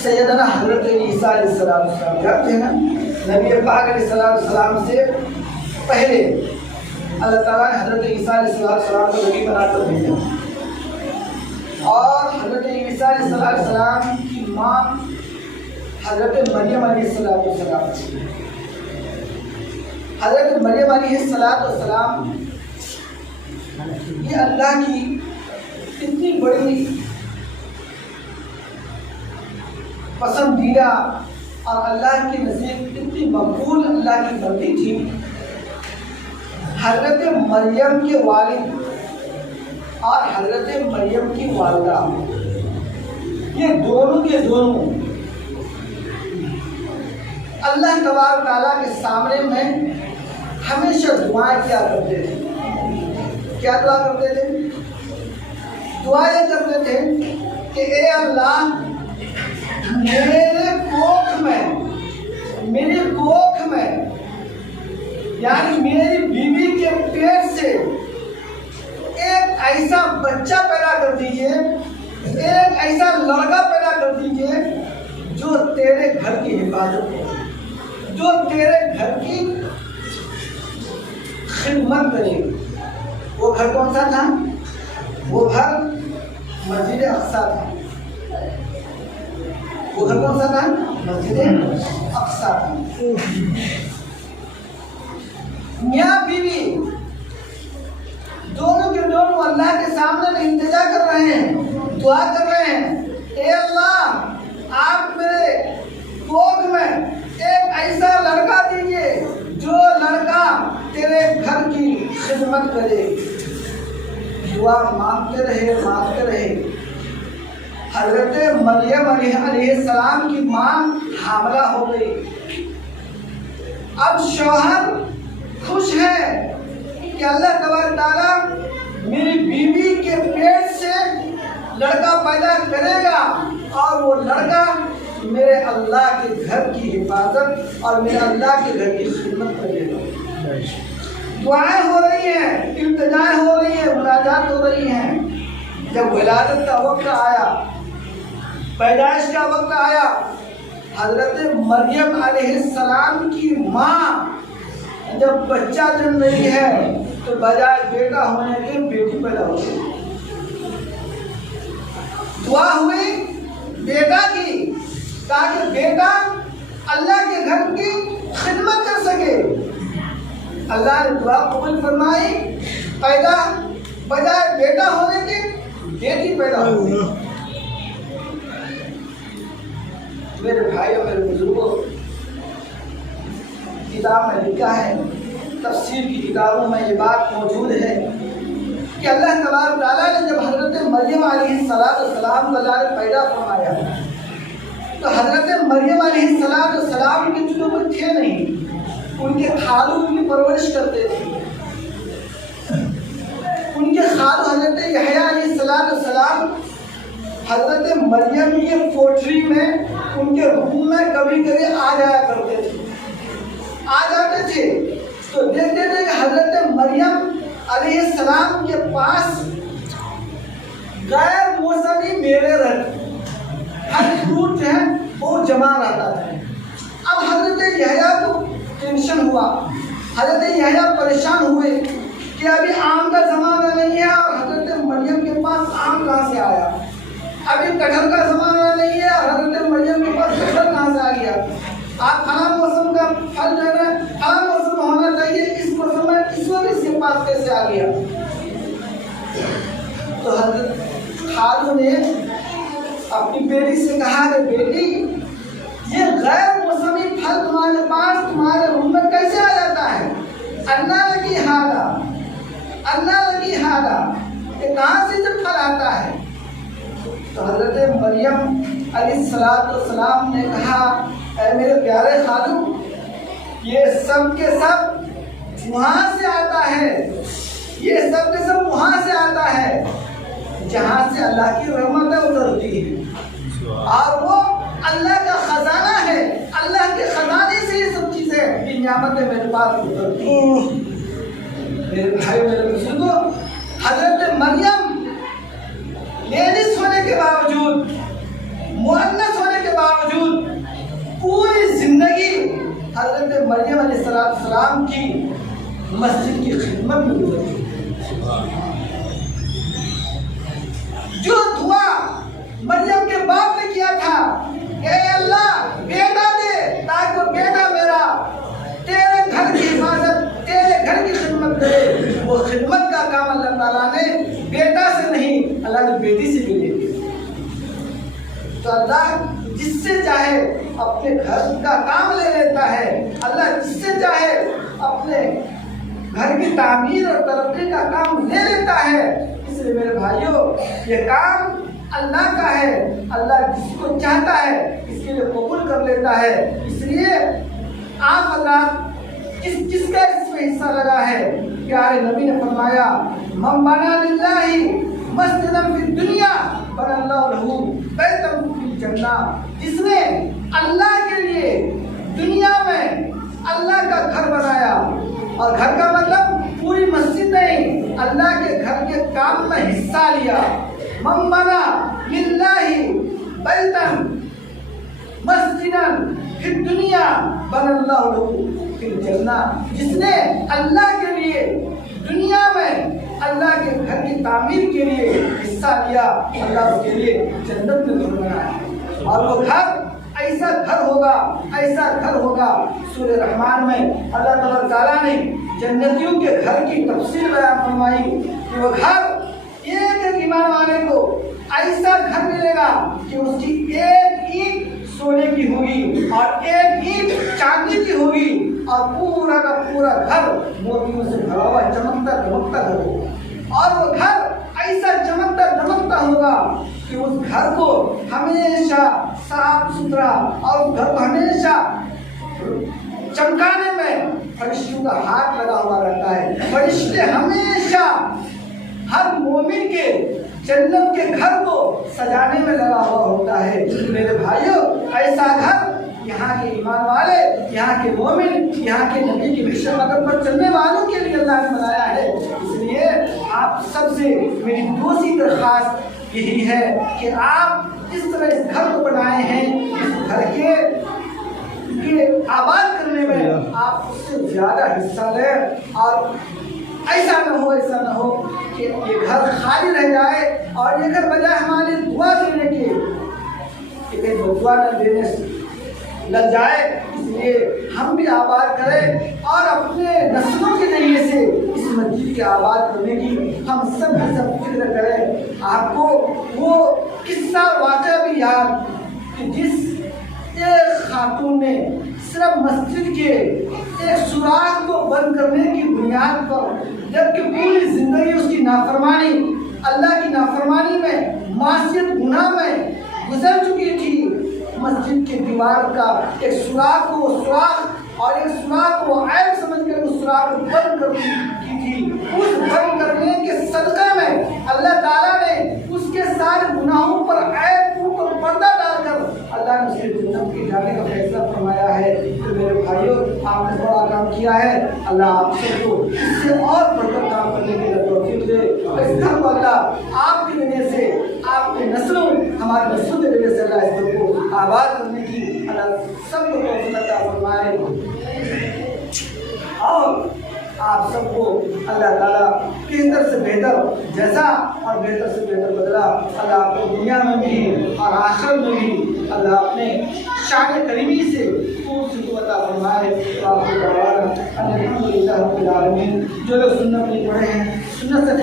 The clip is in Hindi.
सैयदना हज़रत ईसा अलैहिस्सलाम जानते हैं ना, नबी पाक अलैहिस्सलाम से पहले अल्लाह ताला ने हज़रत ईसा अलैहिस्सलाम को नबी बनाकर भेजा और हज़रत ईसा अलैहिस्सलाम की माँ हज़रत मरियम अलैहिस्सलाम थी। हज़रत मरियम अलैहिस्सलाम ये अल्लाह की इतनी बड़ी पसंदीदा और अल्लाह की नज़ीर इतनी मकबूल अल्लाह की बंदी थी। हज़रत मरियम के वालिद और हज़रत मरियम की वालिदा, ये दोनों के दोनों अल्लाह तबारक ताला के सामने में हमेशा दुआएं किया करते थे। क्या दुआ करते थे? दुआ ये करते थे कि ए अल्लाह, मेरी कोख में यानी मेरी बीवी के पेट से एक ऐसा बच्चा पैदा कर दीजिए, एक ऐसा लड़का पैदा कर दीजिए जो तेरे घर की हिफाजत करे, जो तेरे घर की खिदमत करे। वो घर कौन सा था? वो घर मस्जिद अक्सा था। वो घर कौन सा था? मस्जिद अक्सा था। मियाँ बीवी दोनों के दोनों अल्लाह के सामने में इंतजार कर रहे हैं, दुआ कर रहे हैं, ए अल्लाह, आप मेरे कोख में एक ऐसा लड़का दीजिए जो लड़का तेरे घर की खिदमत करे। दुआ मांगते रहे। हज़रत मरियम अलैहिस्सलाम की माँ हामला हो गई। अब शौहर खुश है कि अल्लाह तबारक ताला मेरी बीवी के पेट से लड़का पैदा करेगा और वो लड़का मेरे अल्लाह के घर की हिफाजत और मेरे अल्लाह के घर की खिदमत करेगा। दुआएं हो रही हैं, इल्तिजाएं हो रही हैं, मुनाजात हो रही हैं। जब विलादत का वक्त आया, पैदाइश का वक्त आया, हज़रत मरियम अलैहिस्सलाम की माँ जब बच्चा जन्म रही है तो बजाय बेटा होने के बेटी पैदा हो गई। दुआ हुई बेटा की, ताकि बेटा अल्लाह के घर की खिदमत कर सके। अल्लाह ने दुआ कबूल फरमाई, पैदा बजाय बेटा होने के बेटी पैदा हो गई। मेरे भाई और मेरे बुजुर्गों, किताब में लिखा है, तफसीर की किताबों में ये बात मौजूद है कि अल्लाह तबारक ताला ने जब हज़रत मरियम अलैहिस्सलाम को पैदा फरमाया तो हज़रत मरियम अलैहिस्सलाम के चूँकि वो थे नहीं, उनके खालू उनकी परवरिश करते थे। उनके खालू हज़रत यहया अलैहिस्सलाम हज़रत मरियम के कोठरी में, उनके रूम में कभी कभी आ जाया करते थे। आ जाते थे तो देखते थे कि हज़रत मरियम अलैहिस्सलाम के पास गैर मौसमी मेवे रहते, हर फ्रूट जो है वो जमा रहता था। अब हज़रत यहया को टेंशन हुआ, हज़रत यहया परेशान हुए कि अभी आम का ज़माना नहीं है और हज़रत मरियम के पास आम कहाँ से आया, अभी कटहल का ज़माना नहीं है और हज़रत मरियम के पास कटहल कहाँ से आ गया। आप फला मौसम का फल जो है फला मौसम होना चाहिए, इस मौसम में इस वक्त इसके पास कैसे आ गया। तो हज़रत खालू ने अपनी बेटी से कहा कि बेटी, ये गैर मौसमी फल तुम्हारे पास तुम्हारे रूम में कैसे आ जाता है? अन्ना लगी हादा, ये कहाँ से जब फल आता है? तो हज़रत मरियम अलैहिस्सलाम ने कहा, ऐ मेरे प्यारे खालू, ये सब के सब वहाँ से आता है, ये सब के सब वहाँ से आता है जहाँ से अल्लाह की रहमतें उतरती है और वो अल्लाह का खजाना है। अल्लाह के खजाने से ये सब चीज़ें की नियामतें मेरे पास उतरती हैं। मेरे भाई मेरे बुजुर्गों, हज़रत मरियम लेडीज होने के बावजूद हजरत मरियम अलैहिस्सलाम की मस्जिद की खिदमत में गुजरी। जो दुआ मरियम के बाप ने किया था, ए अल्लाह बेटा दे ताकि वो बेटा मेरा तेरे घर की हिफाजत, तेरे घर की खिदमत करे, वो खिदमत का काम अल्लाह ताला ने बेटा से नहीं, अल्लाह ने बेटी से भी ले लिया। तो अल्लाह जिससे चाहे अपने घर का काम ले लेता है, अल्लाह जिससे चाहे अपने घर की तामीर और तरक्की का काम ले लेता है। इसलिए मेरे भाइयों, ये काम अल्लाह का है, अल्लाह जिसको चाहता है इसके लिए कबूल कर लेता है। इसलिए आप हज़रात किसका इसमें हिस्सा लगा है? प्यारे नबी ने फरमाया, मन बना लिल्लाहि मस्जिदन फिद दुनिया बनल्लाहु लहू बैतन फिल जन्नह। जिसने अल्लाह के लिए दुनिया में अल्लाह का घर बनाया, और घर का मतलब पूरी मस्जिद नहीं, अल्लाह के घर के काम में हिस्सा लिया। मन बना लिल्लाहि बैतन मस्जिदन फिद दुनिया बनल्लाहु लहू फिल जन्नह। जिसने अल्लाह के लिए दुनिया में अल्लाह के घर की तामीर के लिए हिस्सा लिया, अल्लाह उसके लिए जन्नत में घर बनाया। और वो घर ऐसा घर होगा, ऐसा घर होगा। सूरह रहमान में अल्लाह ताला ने जन्नतियों के घर की तफसीर बयान फरमाई कि वो घर एक एक ईमान वाले को ऐसा घर मिलेगा कि उसकी एक ईंट सोने की होगी और एक ईंट चांदी की होगी, और पूरा का पूरा घर मोतियों से भरा हुआ चमकता दमकता घर होगा। और वो घर ऐसा चमकता दमकता होगा कि उस घर को हमेशा साफ सुथरा और उस घर को हमेशा चमकाने में फरिश्तों का हाथ लगा हुआ रहता है। फरिश्ते हमेशा हर मोमिन के जन्नत के घर को सजाने में लगा हुआ होता है। मेरे भाइयों, ऐसा घर यहाँ के ईमान वाले, यहाँ के मोमिन, यहाँ के नबी की मिशन मकसद पर चलने वालों के लिए अल्लाह ने बनाया है। इसलिए आप सबसे मेरी दूसरी दरख्वास्त यही है कि आप इस तरह इस घर को बनाए हैं, इस घर के आबाद करने में आप उससे ज्यादा हिस्सा लें। और ऐसा न हो कि ये घर खाली रह जाए और ये घर बजाय हमारी दुआ देने के दुआ न देने लग जाए। इसलिए हम भी आबाद करें और अपने नस्लों के जरिए से इस मस्जिद के आबाद करने की हम सब फिक्र करें। आपको वो किस्सा वाक़या भी याद कि जिस एक खातून ने सिर्फ मस्जिद के एक सुराख को बंद करने की बुनियाद पर, जबकि पूरी जिंदगी उसकी नाफरमानी, अल्लाह की नाफरमानी में, मासियत गुनाह में गुजर चुकी थी, मस्जिद की दीवार का एक सुराख को ऐब समझ कर उस सुराख को बंद कर की थी। उस बंद करने के सदक़े में अल्लाह ताला ने उसके सारे गुनाहों पर ऐब पर पर्दा डालकर अल्लाह ने उसे जन्नत के जाने का फैसला फरमाया है। तो मेरे भाइयों, आपने बड़ा काम किया है। अल्लाह आप सबको इससे और बढ़कर काम करने के लिए तौफीक दे। इस घर को अल्लाह आपकी वजह से, आपके नस्लों, हमारे नस्लों की वजह से अल्लाह इस घर को आबाद करने की अल्लाह सबको तौफीक अता फरमाए। और आप सबको अल्लाह ताला बेहतर से बेहतर जैसा और बेहतर से बेहतर बदला अल्लाह आपको दुनिया में भी और आखिरत में भी अल्लाह अपने शान करीमी से खूब अता फरमाए। आपको अल्हम्दुलिल्लाह रब्बिल आलमीन। जो लोग सुन्नत नहीं पढ़े हैं, सुन्नत से